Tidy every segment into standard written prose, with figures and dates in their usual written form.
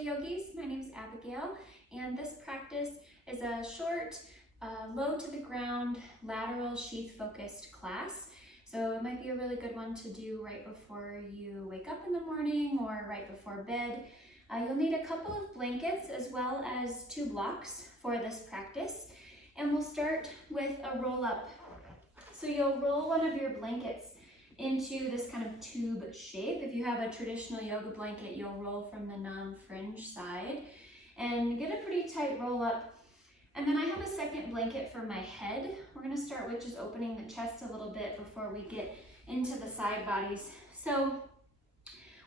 Namaste Yogis, my name is Abigail, and this practice is a short, low to the ground, lateral sheath focused class. So it might be a really good one to do right before you wake up in the morning or right before bed. You'll need a couple of blankets as well as 2 blocks for this practice. And we'll start with a roll up. So you'll roll one of your blankets into this kind of tube shape. If you have a traditional yoga blanket, you'll roll from the non-fringe side and get a pretty tight roll up. And then I have a second blanket for my head. We're going to start with just opening the chest a little bit before we get into the side bodies. So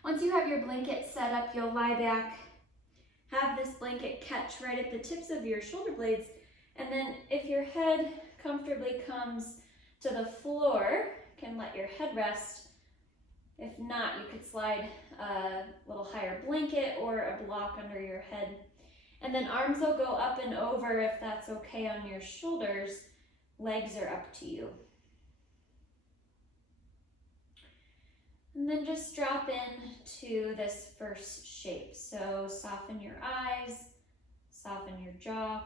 once you have your blanket set up, you'll lie back, have this blanket catch right at the tips of your shoulder blades, and then if your head comfortably comes to the floor, you can let your head rest. If not, you could slide a little higher blanket or a block under your head. And then arms will go up and over if that's okay on your shoulders. Legs are up to you. And then just drop into this first shape. So soften your eyes, soften your jaw.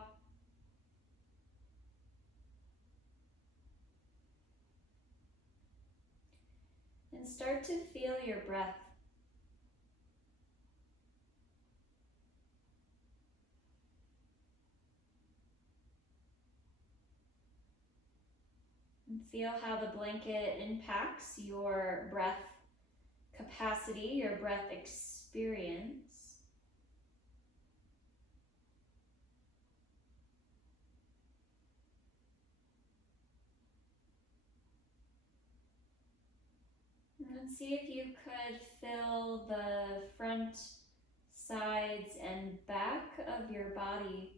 And start to feel your breath. And feel how the blanket impacts your breath capacity, your breath experience. And see if you could fill the front, sides, and back of your body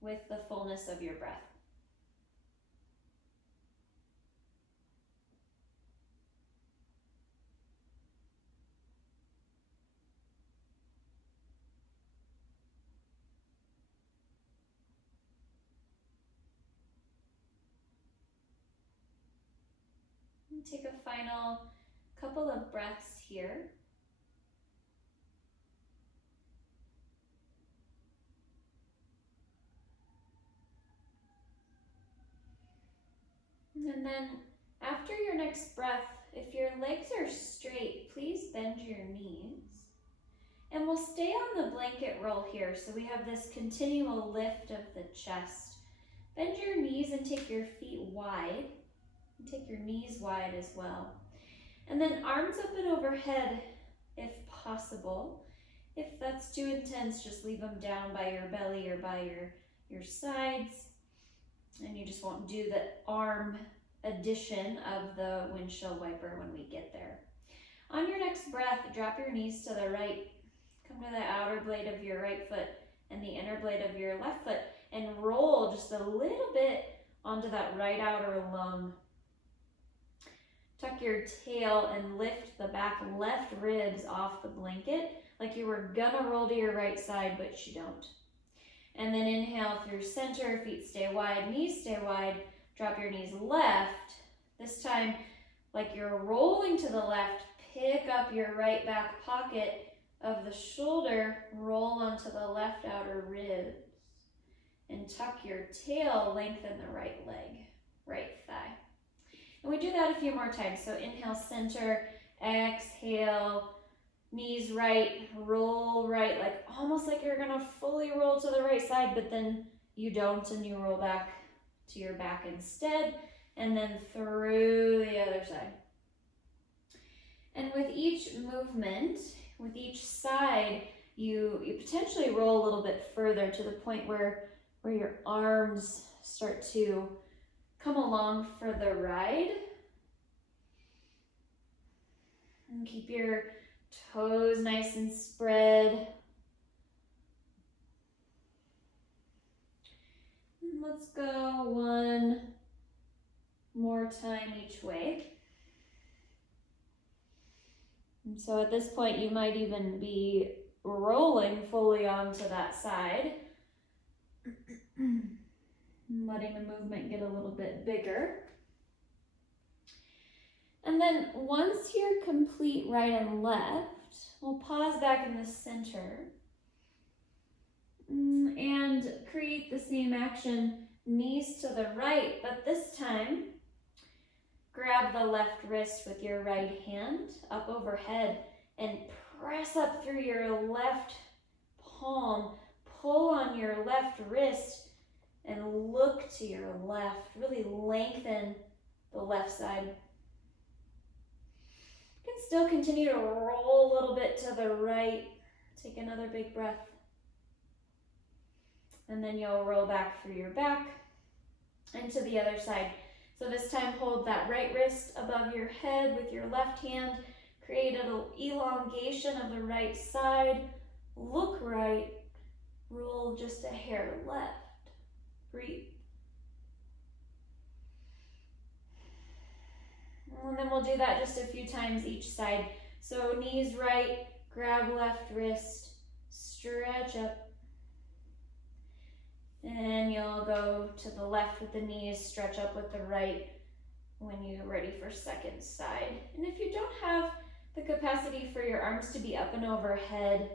with the fullness of your breath. Take a final couple of breaths here. And then after your next breath, if your legs are straight, please bend your knees. And we'll stay on the blanket roll here, so we have this continual lift of the chest. Bend your knees and take your feet wide. Take your knees wide as well. And then arms up and overhead if possible. If that's too intense, just leave them down by your belly or by your sides. And you just won't do the arm addition of the windshield wiper when we get there. On your next breath, drop your knees to the right. Come to the outer blade of your right foot and the inner blade of your left foot and roll just a little bit onto that right outer lung. Tuck your tail and lift the back left ribs off the blanket like you were gonna roll to your right side, but you don't. And then inhale through center, feet stay wide, knees stay wide, drop your knees left. This time, like you're rolling to the left, pick up your right back pocket of the shoulder, roll onto the left outer ribs, and tuck your tail, lengthen the right leg, right thigh. And we do that a few more times. So inhale, center, exhale, knees right, roll right, like almost like you're gonna fully roll to the right side, but then you don't and you roll back to your back instead, and then through the other side. And with each movement, with each side, you potentially roll a little bit further to the point where your arms start to come along for the ride. And keep your toes nice and spread. And let's go one more time each way. And so at this point, you might even be rolling fully onto that side. Letting the movement get a little bit bigger. And then once you're complete right and left, We'll pause back in the center and create the same action, knees to the right, but this time grab the left wrist with your right hand up overhead and press up through your left palm. Pull on your left wrist and look to your left. Really lengthen the left side. You can still continue to roll a little bit to the right. Take another big breath. And then you'll roll back through your back and to the other side. So this time hold that right wrist above your head with your left hand. Create a little elongation of the right side. Look right. Roll just a hair left. Breathe. And then we'll do that just a few times each side. So knees right, grab left wrist, stretch up. And you'll go to the left with the knees, stretch up with the right when you're ready for second side. And if you don't have the capacity for your arms to be up and overhead,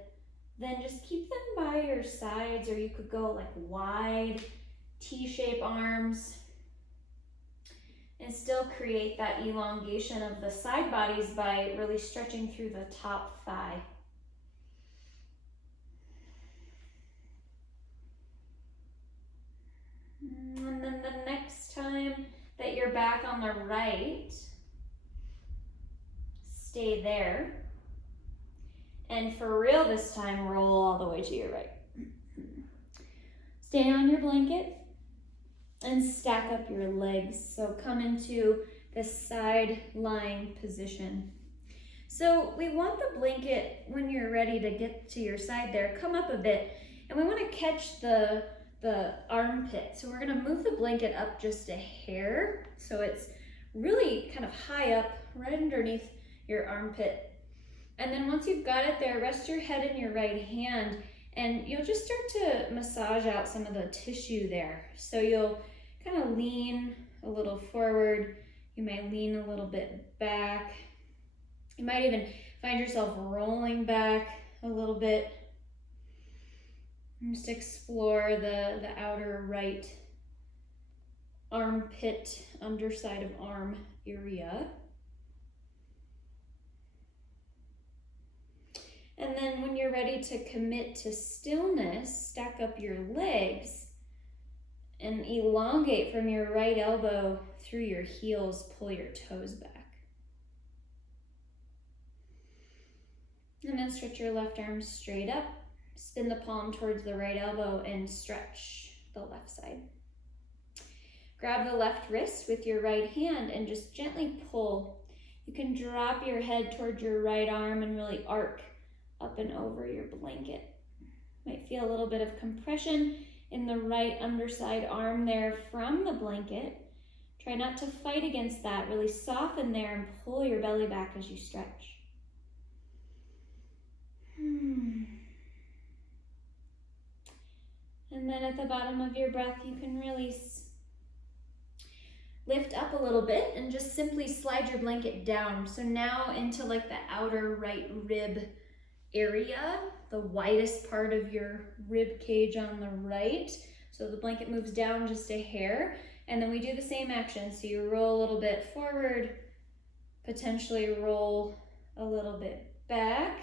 then just keep them by your sides, or you could go like wide T-shape arms and still create that elongation of the side bodies by really stretching through the top thigh. And then the next time that you're back on the right, stay there. And for real this time, roll all the way to your right. Stay on your blanket and stack up your legs. So come into this side lying position. So we want the blanket, when you're ready to get to your side there, come up a bit. And we want to catch the armpit. So we're going to move the blanket up just a hair. So it's really kind of high up, right underneath your armpit. And then once you've got it there, rest your head in your right hand and you'll just start to massage out some of the tissue there. So you'll kind of lean a little forward. You might lean a little bit back. You might even find yourself rolling back a little bit. Just explore the outer right armpit, underside of arm area. And then when you're ready to commit to stillness, stack up your legs and elongate from your right elbow through your heels, pull your toes back. And then stretch your left arm straight up. Spin the palm towards the right elbow and stretch the left side. Grab the left wrist with your right hand and just gently pull. You can drop your head towards your right arm and really arc up and over your blanket. Might feel a little bit of compression in the right underside arm there from the blanket. Try not to fight against that. Really soften there and pull your belly back as you stretch. And then at the bottom of your breath, you can release. Lift up a little bit and just simply slide your blanket down. So now into like the outer right rib area, the widest part of your rib cage on the right. So the blanket moves down just a hair. And then we do the same action. So you roll a little bit forward, potentially roll a little bit back,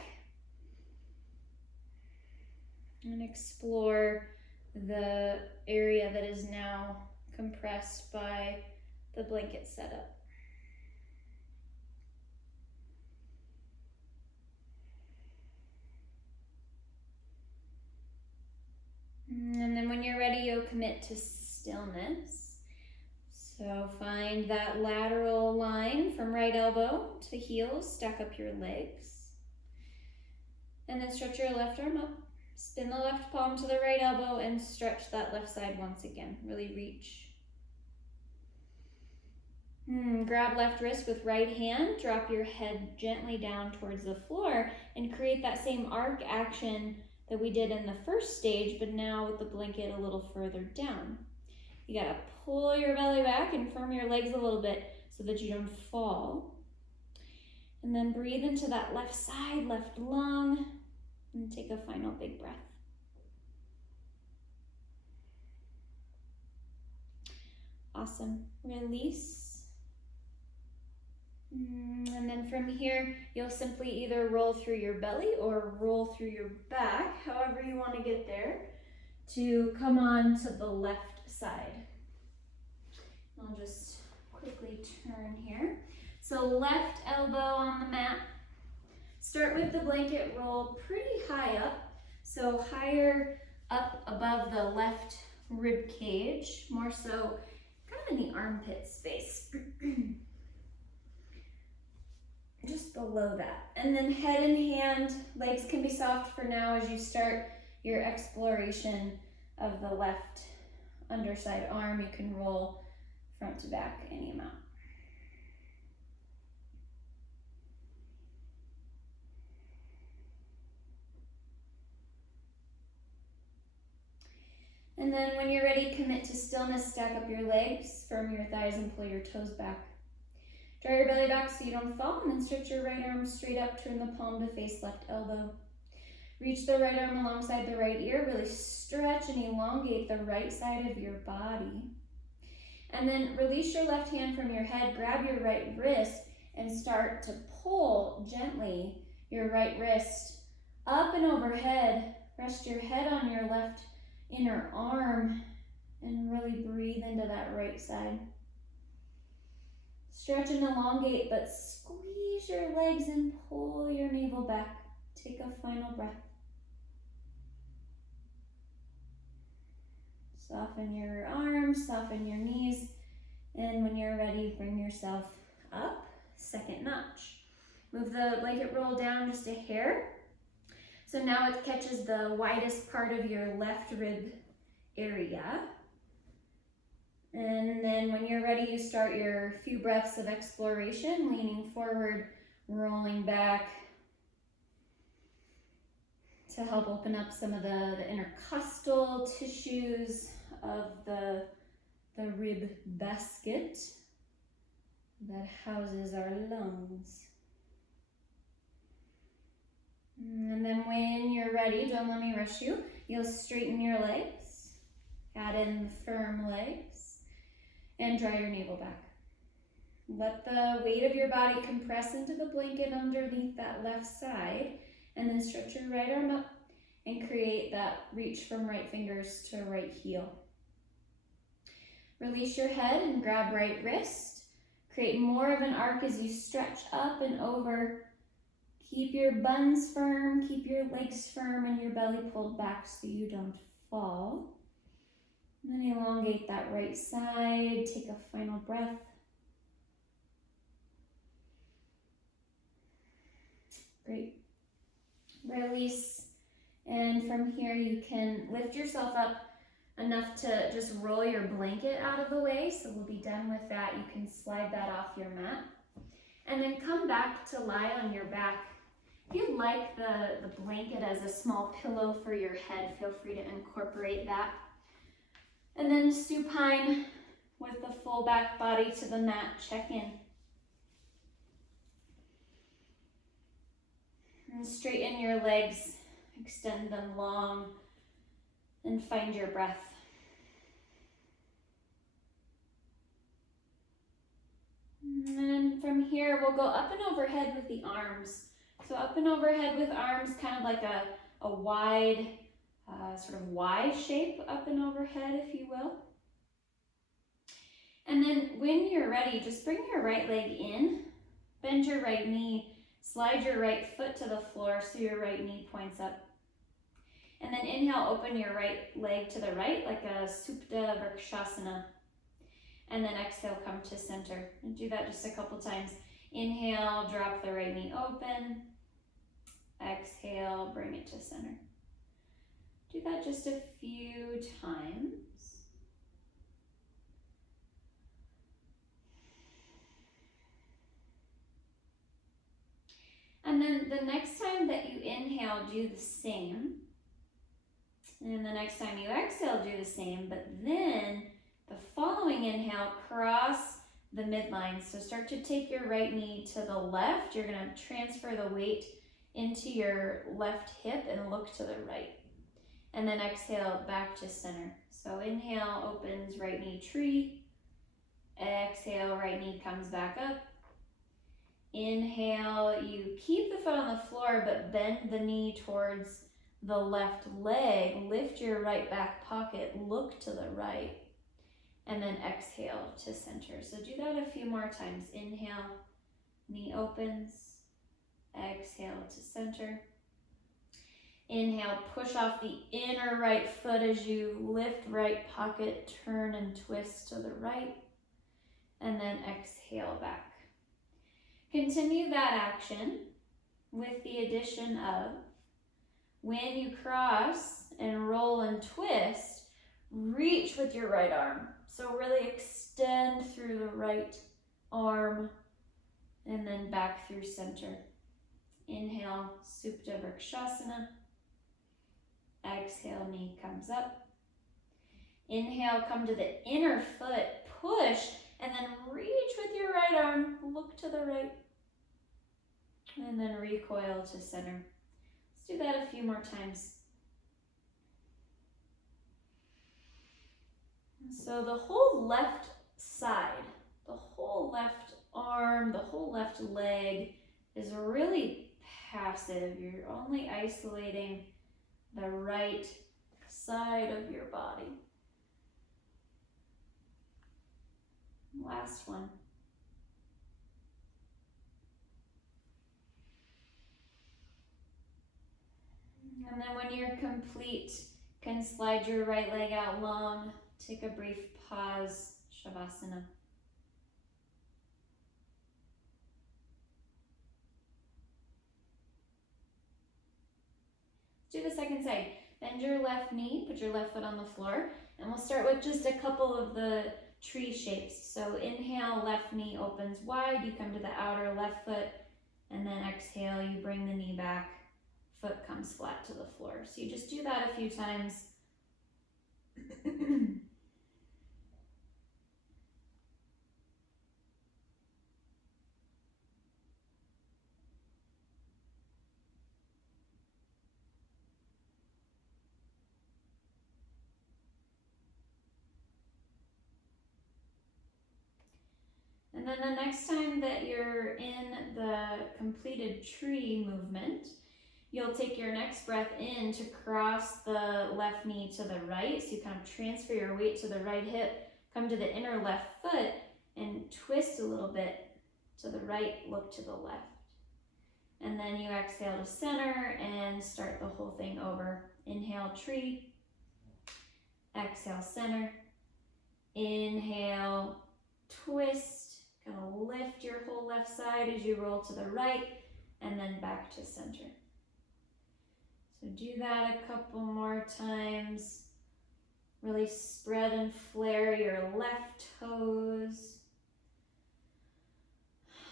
and explore the area that is now compressed by the blanket setup. And then when you're ready, you'll commit to stillness. So find that lateral line from right elbow to heels, stack up your legs. And then stretch your left arm up. Spin the left palm to the right elbow and stretch that left side once again. Really reach. Grab left wrist with right hand. Drop your head gently down towards the floor and create that same arc action that we did in the first stage, but now with the blanket a little further down. You gotta pull your belly back and firm your legs a little bit so that you don't fall. And then breathe into that left side, left lung, and take a final big breath. Awesome. Release. And then from here, you'll simply either roll through your belly or roll through your back, however you want to get there, to come on to the left side. I'll just quickly turn here. So left elbow on the mat. Start with the blanket roll pretty high up, so higher up above the left rib cage, more so kind of in the armpit space. Just below that. And then head in hand, legs can be soft for now as you start your exploration of the left underside arm. You can roll front to back any amount. And then when you're ready, commit to stillness, stack up your legs, firm your thighs, and pull your toes back. Draw your belly back so you don't fall, and then stretch your right arm straight up, turn the palm to face left elbow. Reach the right arm alongside the right ear, really stretch and elongate the right side of your body. And then release your left hand from your head, grab your right wrist, and start to pull gently your right wrist up and overhead. Rest your head on your left inner arm and really breathe into that right side. Stretch and elongate, but squeeze your legs and pull your navel back. Take a final breath. Soften your arms, soften your knees, and when you're ready, bring yourself up, second notch. Move the blanket roll down just a hair. So now it catches the widest part of your left rib area. And then when you're ready, you start your few breaths of exploration, leaning forward, rolling back to help open up some of the intercostal tissues of the rib basket that houses our lungs. And then when you're ready, don't let me rush you, you'll straighten your legs, add in the firm legs, and draw your navel back. Let the weight of your body compress into the blanket underneath that left side, and then stretch your right arm up and create that reach from right fingers to right heel. Release your head and grab right wrist. Create more of an arc as you stretch up and over. Keep your buns firm, keep your legs firm, and your belly pulled back so you don't fall. And then elongate that right side. Take a final breath. Great. Release. And from here you can lift yourself up enough to just roll your blanket out of the way. So we'll be done with that. You can slide that off your mat. And then come back to lie on your back. If you like the blanket as a small pillow for your head, feel free to incorporate that. And then supine with the full back body to the mat, check in. And straighten your legs, extend them long, and find your breath. And from here, we'll go up and overhead with the arms. So up and overhead with arms, kind of like a wide, sort of Y shape up and overhead, if you will. And then when you're ready, just bring your right leg in, bend your right knee, slide your right foot to the floor so your right knee points up. And then inhale, open your right leg to the right like a Supta Vrikshasana. And then exhale, come to center. And do that just a couple times. Inhale, drop the right knee open. Exhale, bring it to center. Do that just a few times. And then the next time that you inhale, do the same. And the next time you exhale, do the same. But then the following inhale, cross the midline. So start to take your right knee to the left. You're gonna transfer the weight into your left hip and look to the right. And then exhale back to center. So inhale, opens right knee tree. Exhale, right knee comes back up. Inhale, you keep the foot on the floor, but bend the knee towards the left leg. Lift your right back pocket, look to the right. And then exhale to center. So do that a few more times. Inhale, knee opens. Exhale to center. Inhale, push off the inner right foot as you lift right pocket, turn and twist to the right. And then exhale back. Continue that action with the addition of, when you cross and roll and twist, reach with your right arm. So really extend through the right arm and then back through center. Inhale, Supta Vrikshasana. Exhale, knee comes up. Inhale, come to the inner foot, push, and then reach with your right arm, look to the right. And then recoil to center. Let's do that a few more times. So the whole left side, the whole left arm, the whole left leg is really passive. You're only isolating the right side of your body. Last one. And then when you're complete, you can slide your right leg out long, take a brief pause, Shavasana. Do the second side. Bend your left knee, put your left foot on the floor, and we'll start with just a couple of the tree shapes. So inhale, left knee opens wide, you come to the outer left foot, and then exhale, you bring the knee back, foot comes flat to the floor. So you just do that a few times. And then the next time that you're in the completed tree movement, you'll take your next breath in to cross the left knee to the right. So you kind of transfer your weight to the right hip, come to the inner left foot, and twist a little bit to the right, look to the left. And then you exhale to center and start the whole thing over. Inhale, tree. Exhale, center. Inhale, twist. Kind of lift your whole left side as you roll to the right, and then back to center. So do that a couple more times. Really spread and flare your left toes,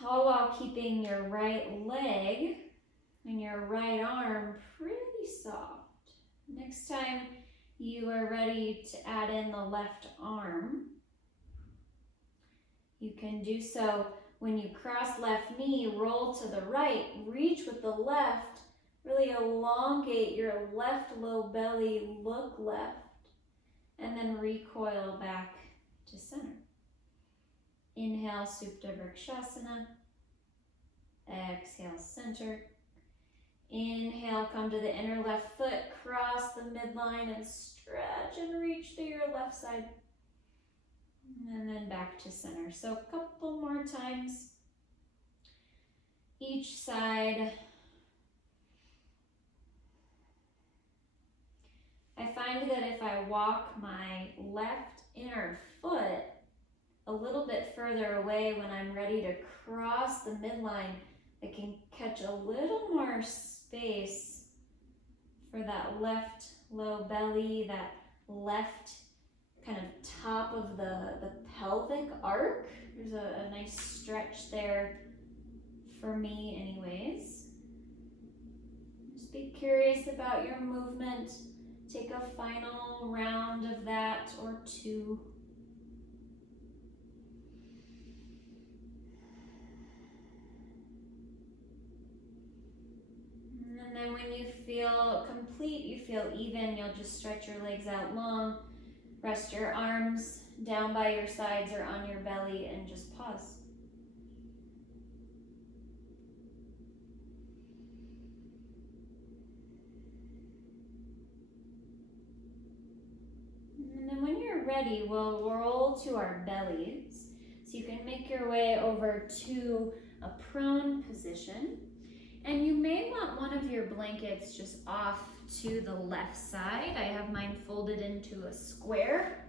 all while keeping your right leg and your right arm pretty soft. Next time you are ready to add in the left arm, you can do so when you cross left knee, roll to the right, reach with the left, really elongate your left low belly, look left, and then recoil back to center. Inhale, Supta Vrikshasana. Exhale, center. Inhale, come to the inner left foot, cross the midline and stretch and reach to your left side. And then back to center. So a couple more times each side. I find that if I walk my left inner foot a little bit further away when I'm ready to cross the midline, I can catch a little more space for that left low belly, that left kind of top of the pelvic arc. There's a nice stretch there for me anyways. Just be curious about your movement. Take a final round of that or two. feel complete, you feel even, you'll just stretch your legs out long. Rest your arms down by your sides or on your belly and just pause. And then when you're ready, we'll roll to our bellies. So you can make your way over to a prone position. And you may want one of your blankets just off to the left side. I have mine folded into a square.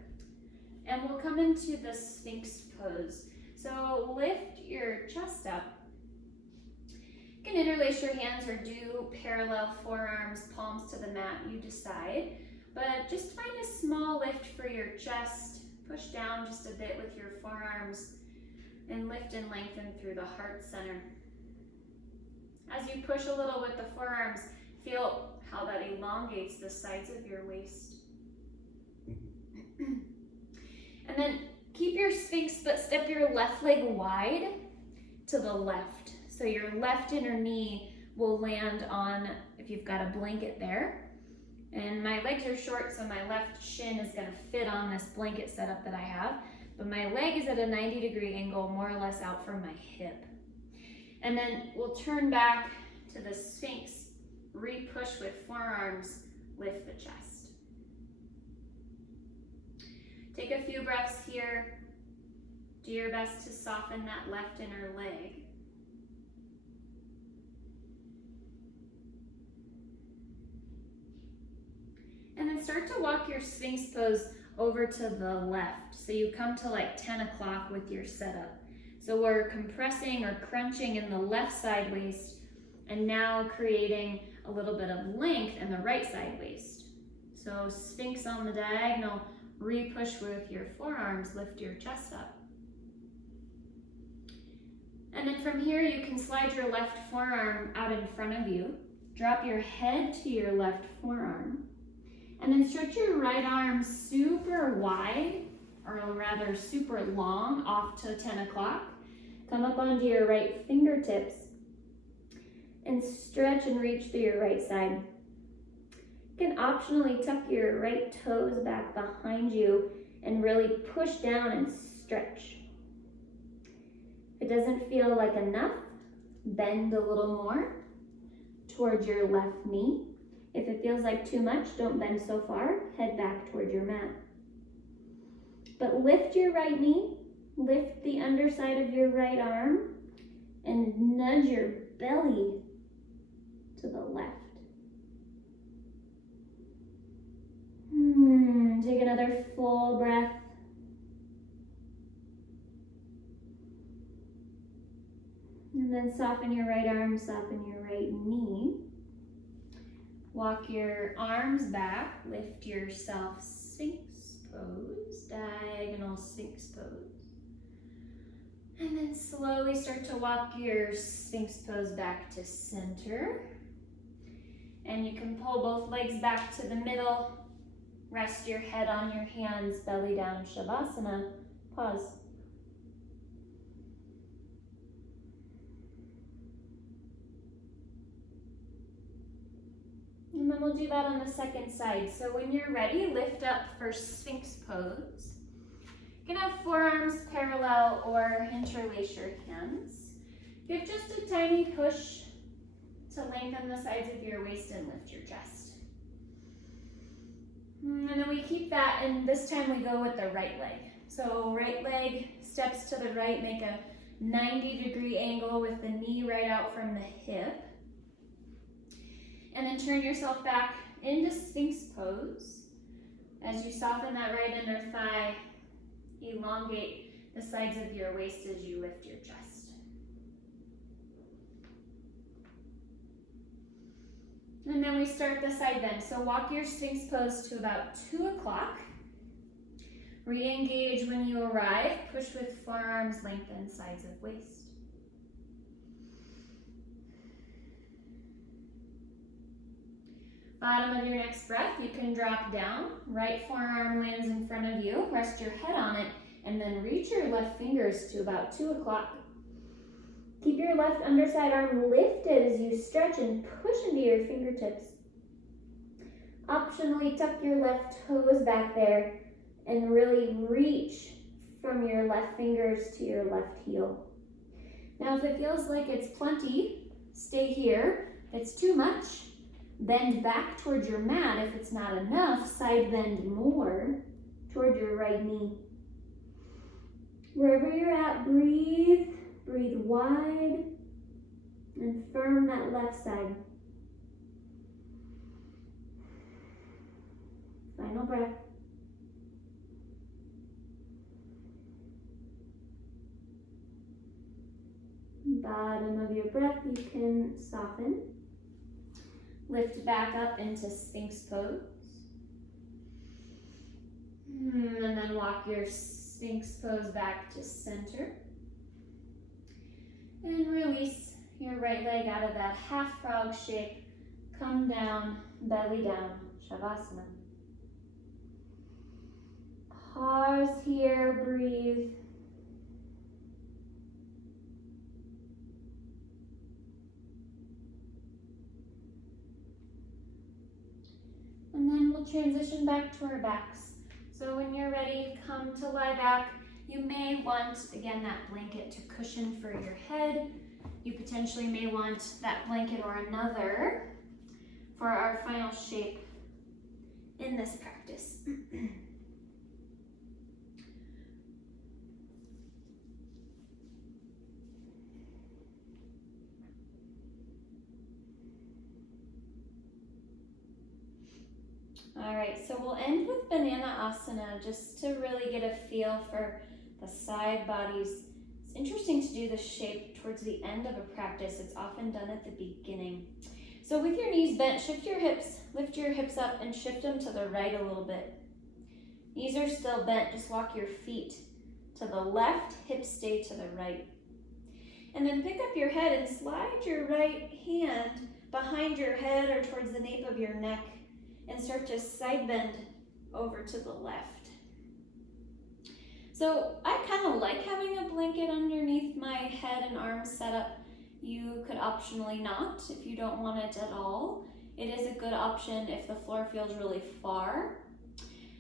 And we'll come into the Sphinx Pose. So lift your chest up. You can interlace your hands or do parallel forearms, palms to the mat, you decide. But just find a small lift for your chest. Push down just a bit with your forearms and lift and lengthen through the heart center. As you push a little with the forearms, feel how that elongates the sides of your waist. And then keep your Sphinx, but step your left leg wide to the left. So your left inner knee will land on, if you've got a blanket there. And my legs are short, so my left shin is gonna fit on this blanket setup that I have. But my leg is at a 90-degree angle, more or less out from my hip. And then we'll turn back to the Sphinx, re-push with forearms, lift the chest. Take a few breaths here. Do your best to soften that left inner leg. And then start to walk your Sphinx pose over to the left. So you come to like 10 o'clock with your setup. So we're compressing or crunching in the left side waist and now creating a little bit of length in the right side waist. So Sphinx on the diagonal, re-push with your forearms, lift your chest up. And then from here, you can slide your left forearm out in front of you. Drop your head to your left forearm. And then stretch your right arm super wide, or rather super long, off to 10 o'clock. Come up onto your right fingertips and stretch and reach through your right side. You can optionally tuck your right toes back behind you and really push down and stretch. If it doesn't feel like enough, bend a little more towards your left knee. If it feels like too much, don't bend so far, head back toward your mat. But lift your right knee, lift the underside of your right arm, and nudge your belly to the left. Take another full breath. And then soften your right arm, soften your right knee. Walk your arms back, lift yourself, Sphinx Pose, diagonal Sphinx Pose. And then slowly start to walk your Sphinx Pose back to center. And you can pull both legs back to the middle, rest your head on your hands, belly down, Shavasana, pause. And then we'll do that on the second side. So when you're ready, lift up for Sphinx Pose. You can have forearms parallel or interlace your hands. Give just a tiny push to lengthen the sides of your waist and lift your chest. And then we keep that, and this time we go with the right leg. So right leg steps to the right, make a 90-degree angle with the knee right out from the hip. And then turn yourself back into Sphinx Pose. As you soften that right inner thigh, elongate the sides of your waist as you lift your chest. And then we start the side bend. So walk your Sphinx Pose to about 2 o'clock. Re-engage when you arrive. Push with forearms, lengthen sides of waist. Bottom of your next breath, you can drop down. Right forearm lands in front of you. Rest your head on it, and then reach your left fingers to about 2 o'clock. Keep your left underside arm lifted as you stretch and push into your fingertips. Optionally tuck your left toes back there and really reach from your left fingers to your left heel. Now if it feels like it's plenty, stay here. If it's too much, bend back towards your mat. If it's not enough, side bend more toward your right knee. Wherever you're at, breathe. Breathe wide and firm that left side. Final breath. Bottom of your breath, you can soften. Lift back up into Sphinx Pose. And then walk your Sphinx Pose back to center. And release your right leg out of that half frog shape. Come down, belly down, Shavasana. Pause here, breathe. And then we'll transition back to our backs. So when you're ready, come to lie back. You may want, again, that blanket to cushion for your head. You potentially may want that blanket or another for our final shape in this practice. All right, so we'll end with Banana Asana just to really get a feel for the side bodies. It's interesting to do this shape towards the end of a practice. It's often done at the beginning. So with your knees bent, shift your hips, lift your hips up and shift them to the right a little bit. Knees are still bent, just walk your feet to the left, hips stay to the right. And then pick up your head and slide your right hand behind your head or towards the nape of your neck and start to side bend over to the left. So I kind of like having a blanket underneath my head and arms set up. You could optionally not if you don't want it at all. It is a good option if the floor feels really far.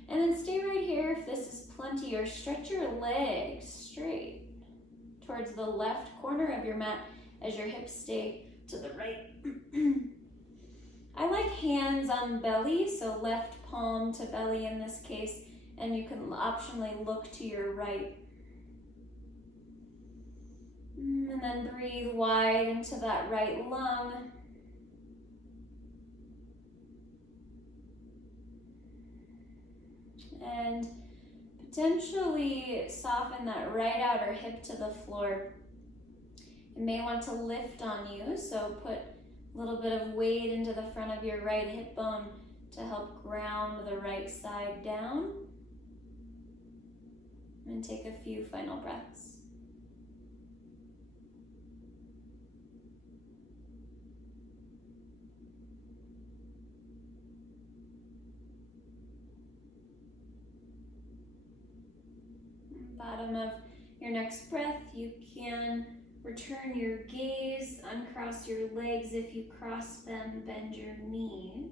And then stay right here if this is plenty, or stretch your legs straight towards the left corner of your mat as your hips stay to the right. I like hands on belly, so left palm to belly in this case, and you can optionally look to your right. And then breathe wide into that right lung. And potentially soften that right outer hip to the floor. You may want to lift on you, so put a little bit of weight into the front of your right hip bone to help ground the right side down. And take a few final breaths. Bottom of your next breath, you can return your gaze, uncross your legs if you cross them, bend your knees,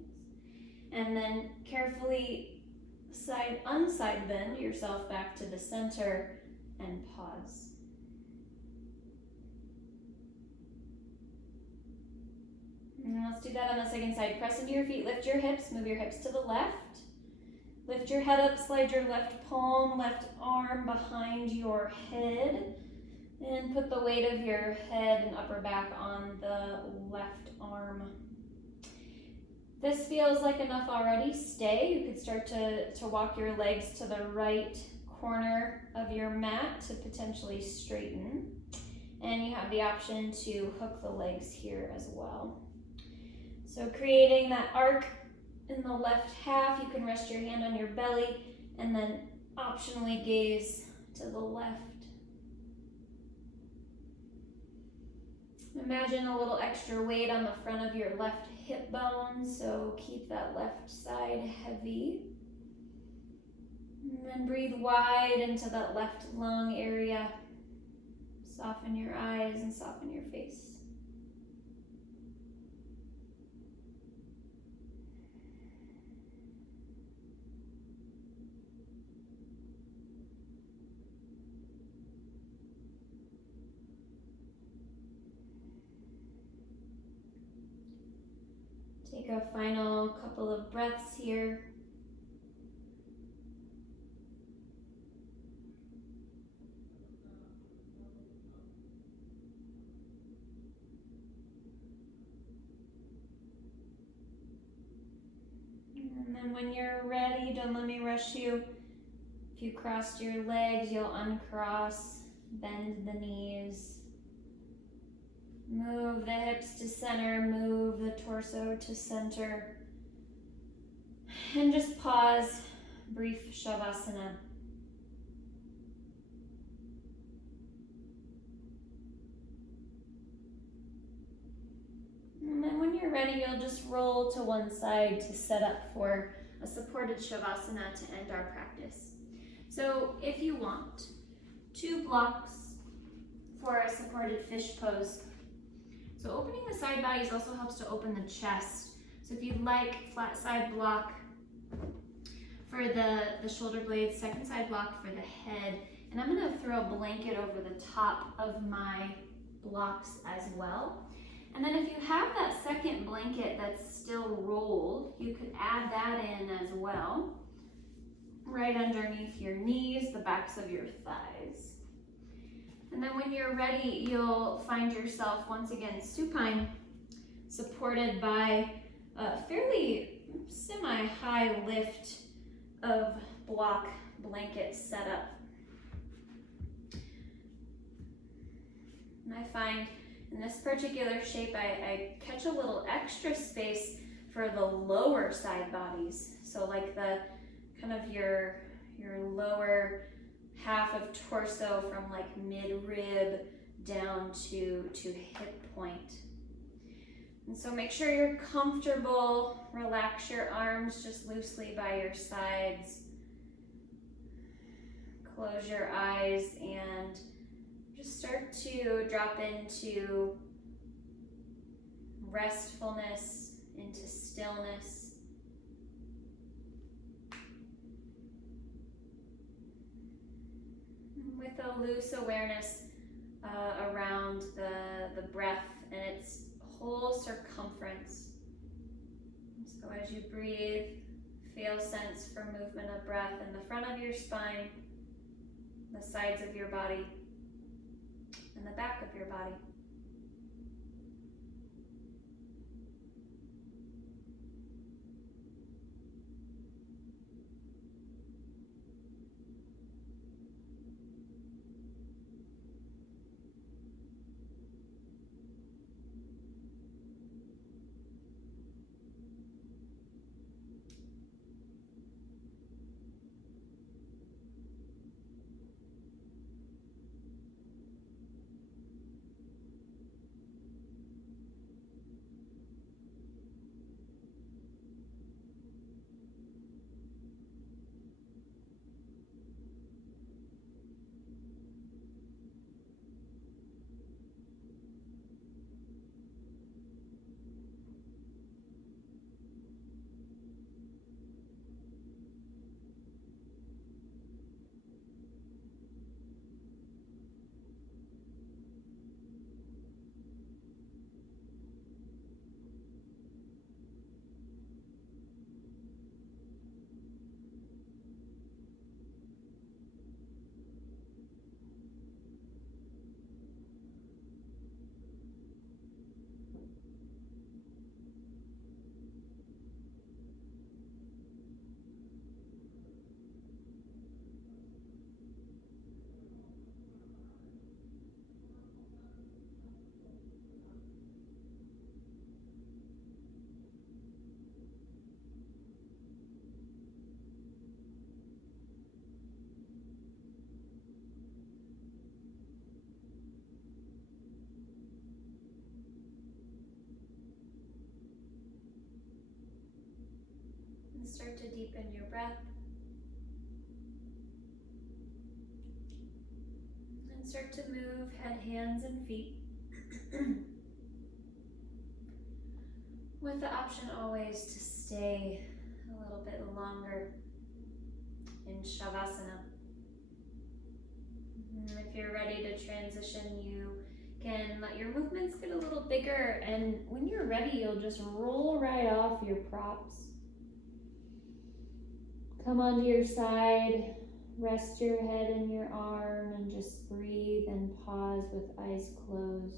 and then carefully unside bend yourself back to the center and pause. And let's do that on the second side. Press into your feet, lift your hips, move your hips to the left. Lift your head up, slide your left palm, left arm behind your head, and put the weight of your head and upper back on the left arm. This feels like enough already. Stay. You could start to walk your legs to the right corner of your mat to potentially straighten. And you have the option to hook the legs here as well. So creating that arc in the left half, you can rest your hand on your belly and then optionally gaze to the left. Imagine a little extra weight on the front of your left hip bone, so keep that left side heavy. And then breathe wide into that left lung area. Soften your eyes and soften your face. Take a final couple of breaths here. And then when you're ready, don't let me rush you. If you crossed your legs, you'll uncross, bend the knees. Move the hips to center, move the torso to center. And just pause, brief Shavasana. And then when you're ready, you'll just roll to one side to set up for a supported Shavasana to end our practice. So if you want 2 blocks for a supported fish pose. So opening the side bodies also helps to open the chest. So if you'd like flat side block for the shoulder blades, second side block for the head, and I'm gonna throw a blanket over the top of my blocks as well. And then if you have that second blanket that's still rolled, you could add that in as well, right underneath your knees, the backs of your thighs. And then when you're ready, you'll find yourself once again supine, supported by a fairly semi-high lift of block blanket setup. And I find in this particular shape, I catch a little extra space for the lower side bodies. So like the kind of your lower half of torso from like mid-rib down to hip point. And so make sure you're comfortable. Relax your arms just loosely by your sides. Close your eyes and just start to drop into restfulness, into stillness. With a loose awareness around the breath and its whole circumference. So as you breathe, feel sense for movement of breath in the front of your spine, the sides of your body, and the back of your body. And start to deepen your breath. And start to move head, hands, and feet. With the option always to stay a little bit longer in Shavasana. And if you're ready to transition, you Again, let your movements get a little bigger, and when you're ready, you'll just roll right off your props. Come onto your side, rest your head in your arm, and just breathe and pause with eyes closed.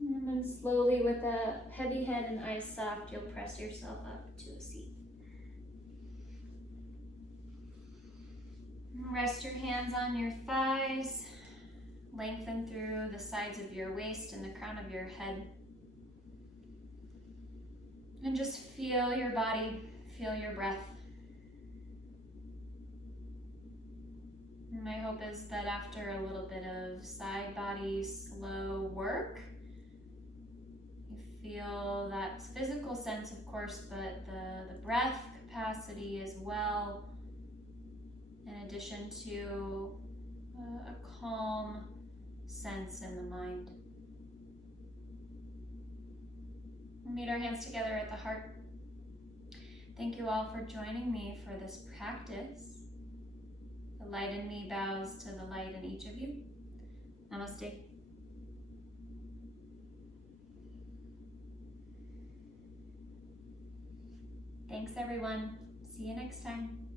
And then slowly, with a heavy head and eyes soft, you'll press yourself up to a seat. Rest your hands on your thighs. Lengthen through the sides of your waist and the crown of your head. And just feel your body, feel your breath. And my hope is that after a little bit of side body slow work, you feel that physical sense, of course, but the breath capacity as well, in addition to a calm sense in the mind. We'll meet our hands together at the heart. Thank you all for joining me for this practice. The light in me bows to the light in each of you. Namaste. Thanks everyone. See you next time.